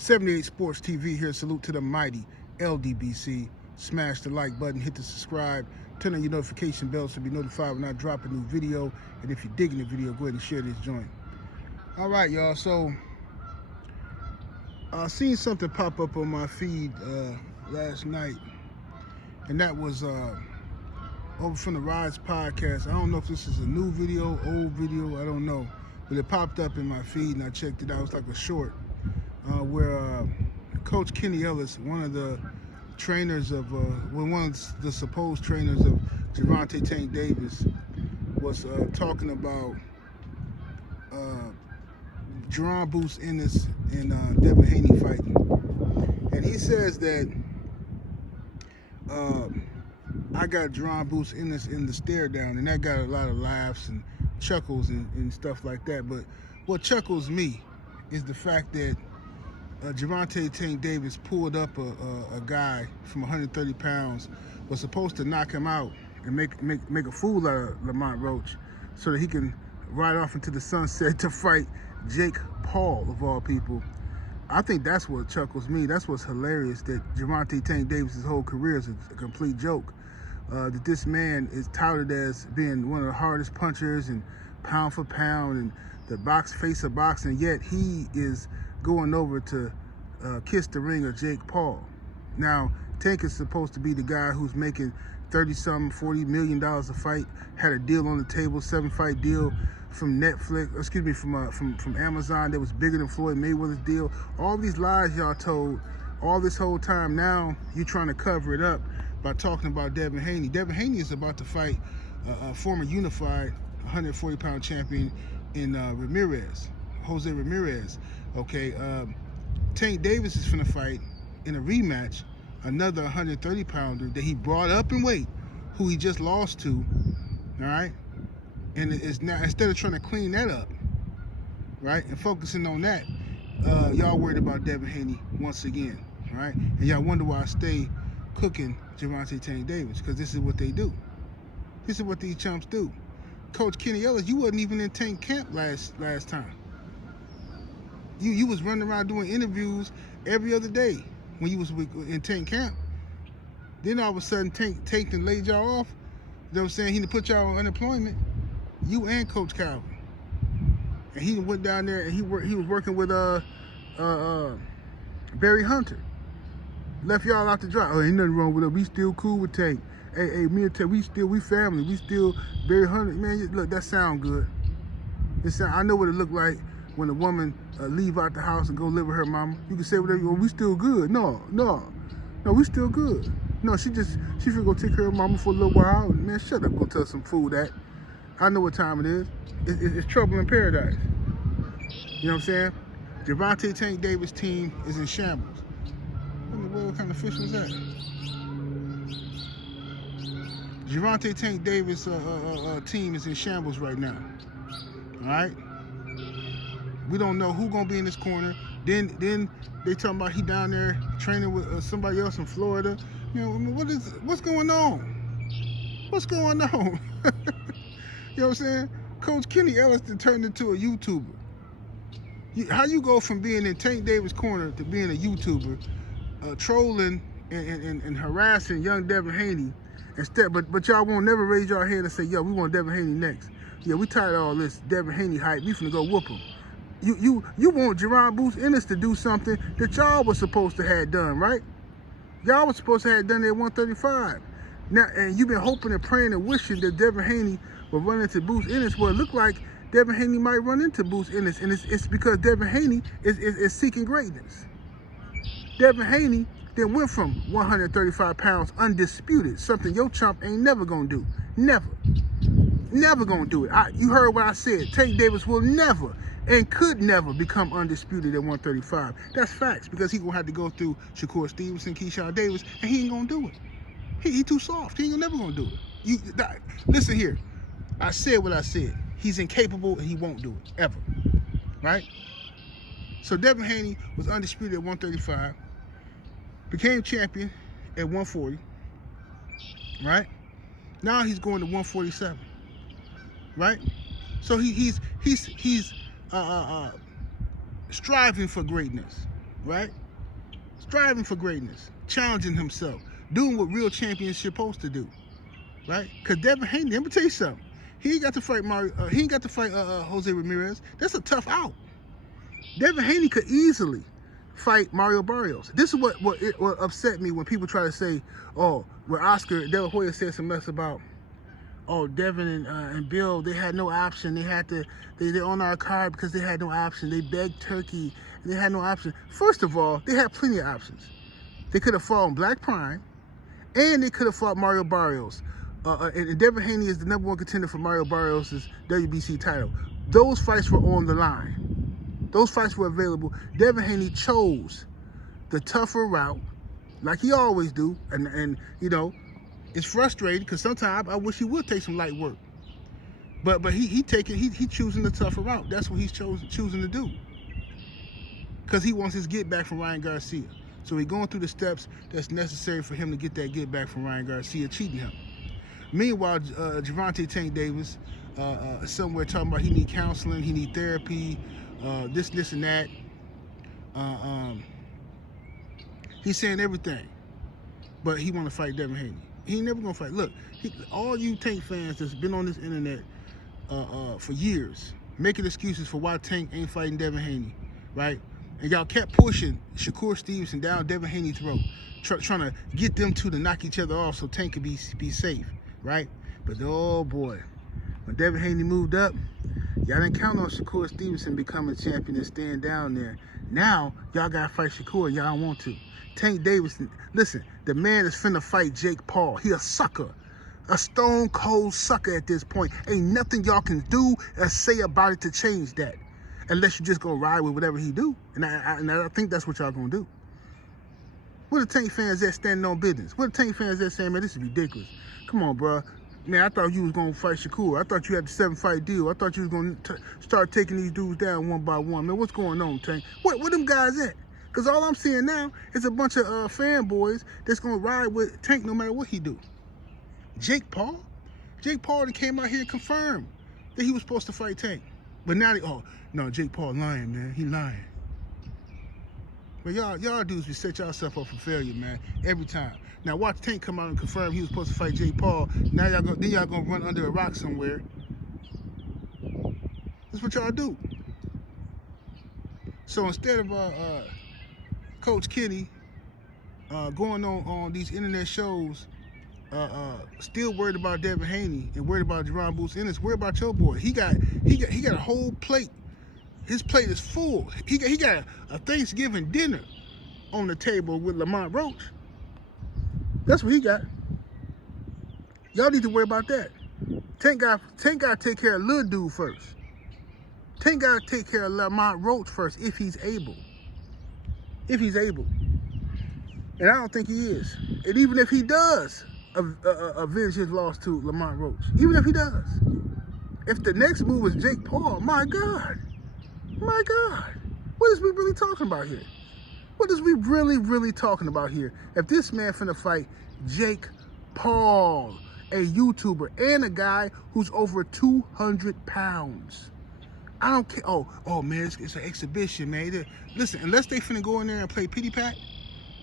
78 Sports TV here. Salute to the mighty LDBC. Smash the like button, hit the subscribe, turn on your notification bell so be notified when I drop a new video. And if you're digging the video, go ahead and share this joint. All right, y'all. So I seen something pop up on my feed last night, and that was over from the Rise podcast. I don't know if this is a new video, old video, I don't know, but it popped up in my feed and I checked it out. It's like a short where Coach Kenny Ellis, one of the trainers of, one of the supposed trainers of Gervonta Tank Davis, was talking about Jaron Ennis and Devin Haney fighting. And he says that I got Jaron Ennis in the stare down, and that got a lot of laughs and chuckles and stuff like that. But what chuckles me is the fact that Gervonta Tank Davis pulled up a guy from 130 pounds, was supposed to knock him out and make a fool out of Lamont Roach so that he can ride off into the sunset to fight Jake Paul, of all people. I think that's what chuckles me. That's what's hilarious, that Gervonta Tank Davis' whole career is a complete joke. That this man is touted as being one of the hardest punchers and pound for pound and the face of boxing, yet he is going over to kiss the ring of Jake Paul. Now, Tank is supposed to be the guy who's making $30-something, $40 million a fight, had a deal on the table, 7-fight deal from from Amazon that was bigger than Floyd Mayweather's deal. All these lies y'all told all this whole time, now you're trying to cover it up by talking about Devin Haney. Devin Haney is about to fight a former unified 140-pound champion in Jose Ramirez. Okay, Tank Davis is finna fight in a rematch another 130-pounder that he brought up in weight, who he just lost to. All right, and it's now, instead of trying to clean that up, right, and focusing on that, y'all worried about Devin Haney once again, right? And y'all wonder why I stay cooking Gervonta Tank Davis, because this is what they do. This is what these chumps do. Coach Kenny Ellis, you wasn't even in Tank camp last time. You was running around doing interviews every other day when you was in Tank camp. Then all of a sudden Tank and laid y'all off. You know what I'm saying? He put y'all on unemployment. You and Coach Calvin. And he went down there and he was working with Barry Hunter. Left y'all out to dry. Oh, ain't nothing wrong with it. We still cool with Tank. Hey, me and Tank, we family. We still Barry Hunter. Man, look, that sound good. I know what it looked like when a woman leave out the house and go live with her mama. You can say whatever you want. We still good. No, we still good. No, she finna go take care of mama for a little while. Man, shut up. Go tell some fool that. I know what time it is. It's trouble in paradise. You know what I'm saying? Gervonta Tank Davis' team is in shambles. What kind of fish was that? Gervonta Tank Davis' team is in shambles right now. All right? We don't know who's gonna be in this corner. Then they talking about he down there training with somebody else in Florida. You know, what's going on? What's going on? You know what I'm saying? Coach Kenny Ellis turned into a YouTuber. How you go from being in Tank Davis' corner to being a YouTuber, trolling and harassing young Devin Haney instead? But y'all won't never raise your hand and say, yo, we want Devin Haney next. Yeah, we tired of all this Devin Haney hype. We finna go whoop him. You want Jaron Ennis to do something that y'all was supposed to have done, right? Y'all was supposed to have done it at 135. Now, and you've been hoping and praying and wishing that Devin Haney will run into Ennis. Well, it looked like Devin Haney might run into Ennis, and it's because Devin Haney is seeking greatness. Devin Haney then went from 135 pounds undisputed, something your chump ain't never gonna do. Never gonna do it. You heard what I said. Tank Davis will never and could never become undisputed at 135. That's facts, because he gonna have to go through Shakur Stevenson, Keyshawn Davis, and he ain't gonna do it. He too soft. He ain't never gonna do it. Listen here. I said what I said. He's incapable and he won't do it, ever. Right? So Devin Haney was undisputed at 135, became champion at 140, right? Now he's going to 147, right? So he's striving for greatness. right? Striving for greatness, challenging himself, doing what real champions supposed to do, right? Because Devin Haney, let me tell you something. He ain't got to fight he ain't got to fight Jose Ramirez. That's a tough out. Devin Haney could easily fight Mario Barrios. This is what upset me when people try to say, oh, where Oscar De La Hoya said some mess about, oh, Devin and Bill, they had no option. They're on our card because they had no option. They begged Turkey, and they had no option. First of all, they had plenty of options. They could have fought on Black Prime, and they could have fought Mario Barrios. And Devin Haney is the #1 contender for Mario Barrios' WBC title. Those fights were on the line. Those fights were available. Devin Haney chose the tougher route, like he always do. And you know, it's frustrating because sometimes I wish he would take some light work. But he choosing the tougher route. That's what he's choosing to do. Because he wants his get back from Ryan Garcia. So he's going through the steps that's necessary for him to get that get back from Ryan Garcia cheating him. Meanwhile, Gervonta Tank Davis, somewhere talking about he need counseling, he need therapy, this and that. He's saying everything, but he want to fight Devin Haney. He ain't never gonna fight. Look, all you Tank fans that's been on this internet for years, making excuses for why Tank ain't fighting Devin Haney, right? And y'all kept pushing Shakur Stevenson down Devin Haney's throat, trying to get them two to knock each other off so Tank could be safe, right? But oh boy, when Devin Haney moved up, y'all didn't count on Shakur Stevenson becoming champion and staying down there. Now, y'all got to fight Shakur. Y'all don't want to. Tank Davis, listen, the man is finna fight Jake Paul. He a sucker. A stone cold sucker at this point. Ain't nothing y'all can do or say about it to change that. Unless you just go ride with whatever he do. And I think that's what y'all gonna do. Where the Tank fans at standing on business? Where the Tank fans at saying, man, this is ridiculous. Come on, bro. Man, I thought you was going to fight Shakur. I thought you had the 7-fight deal. I thought you was going to start taking these dudes down one by one. Man, what's going on, Tank? Where them guys at? Because all I'm seeing now is a bunch of fanboys that's going to ride with Tank no matter what he do. Jake Paul? Jake Paul that came out here and confirmed that he was supposed to fight Tank. But now oh, no, Jake Paul lying, man. He lying. But y'all dudes, you set yourself up for failure, man, every time. Now watch Tank come out and confirm he was supposed to fight Jake Paul. Now y'all gonna run under a rock somewhere. That's what y'all do. So instead of Coach Kenny going on these internet shows, still worried about Devin Haney and worried about Jaron Ennis, worried about your boy. He got a whole plate. His plate is full. He got a Thanksgiving dinner on the table with Lamont Roach. That's what he got. Y'all need to worry about that. Tank got to take care of little dude first. Tank got to take care of Lamont Roach first if he's able. If he's able. And I don't think he is. And even if he does avenge his loss to Lamont Roach, even if he does, if the next move is Jake Paul, my God. My God, what is we really talking about here? What is we really talking about here? If this man finna fight Jake Paul, a YouTuber, and a guy who's over 200 pounds. I don't care. Oh man, it's an exhibition, man. Listen, unless they finna go in there and play pity pat,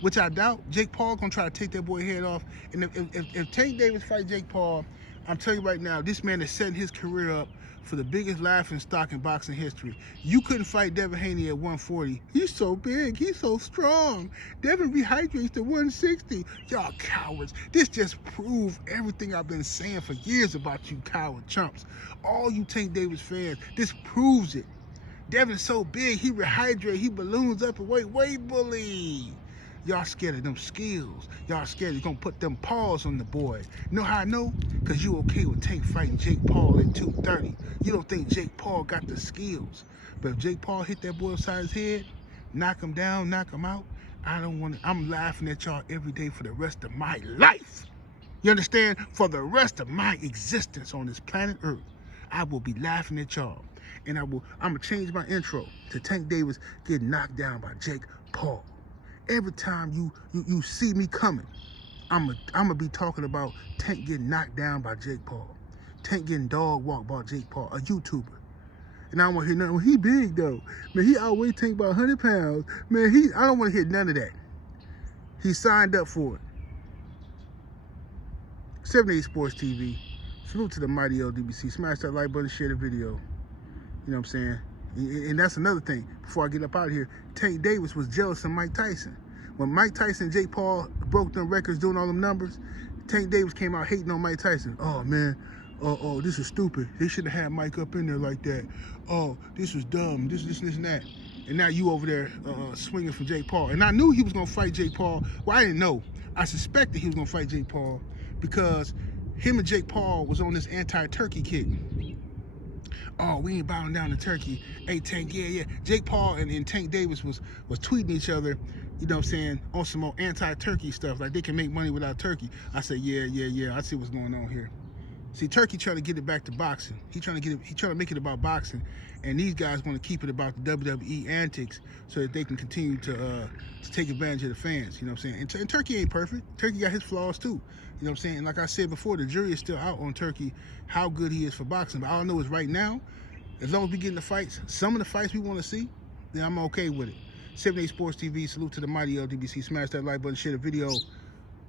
which I doubt, Jake Paul gonna try to take that boy head off. And if Tank Davis fight Jake Paul, I'm telling you right now, this man is setting his career up for the biggest laughing stock in boxing history. You couldn't fight Devin Haney at 140. He's so big. He's so strong. Devin rehydrates to 160. Y'all cowards. This just proved everything I've been saying for years about you coward chumps. All you Tank Davis fans, this proves it. Devin's so big, he rehydrates, he balloons up and wait, bully. Y'all scared of them skills. Y'all scared you're gonna put them paws on the boy. You know how I know? Because you okay with Tank fighting Jake Paul at 230. You don't think Jake Paul got the skills. But if Jake Paul hit that boy upside his head, knock him down, knock him out, I'm laughing at y'all every day for the rest of my life. You understand? For the rest of my existence on this planet Earth, I will be laughing at y'all. And I'm gonna change my intro to Tank Davis getting knocked down by Jake Paul. Every time you see me coming, I'm gonna be talking about Tank getting knocked down by Jake Paul. Tank getting dog walked by Jake Paul, a YouTuber. And I don't want to hear nothing. Well, he big though. Man, he outweigh Tank about 100 pounds. Man, I don't want to hear none of that. He signed up for it. 78 Sports TV. Salute to the mighty LDBC. Smash that like button, share the video. You know what I'm saying? And that's another thing. Before I get up out of here, Tank Davis was jealous of Mike Tyson. When Mike Tyson and Jake Paul broke them records doing all them numbers, Tank Davis came out hating on Mike Tyson. Oh, man. Oh, this is stupid. They shouldn't have had Mike up in there like that. Oh, this was dumb. This, and that. And now you over there swinging for Jake Paul. And I knew he was going to fight Jake Paul. Well, I didn't know. I suspected he was going to fight Jake Paul because him and Jake Paul was on this anti-Turkey kick. Oh, we ain't bowing down to Turkey. Hey, Tank, yeah. Jake Paul and Tank Davis was tweeting each other, you know what I'm saying, on some more anti-Turkey stuff, like they can make money without Turkey. I said, yeah, I see what's going on here. See, Turkey trying to get it back to boxing. He trying to make it about boxing, and these guys want to keep it about the WWE antics so that they can continue to take advantage of the fans. You know what I'm saying? And Turkey ain't perfect. Turkey got his flaws too. You know what I'm saying? And like I said before, the jury is still out on Turkey, how good he is for boxing. But all I know is right now, as long as we get in the fights, some of the fights we want to see, then I'm okay with it. 78 Sports TV. Salute to the mighty LDBC. Smash that like button, share the video,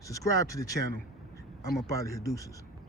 subscribe to the channel. I'm up out of here. Deuces.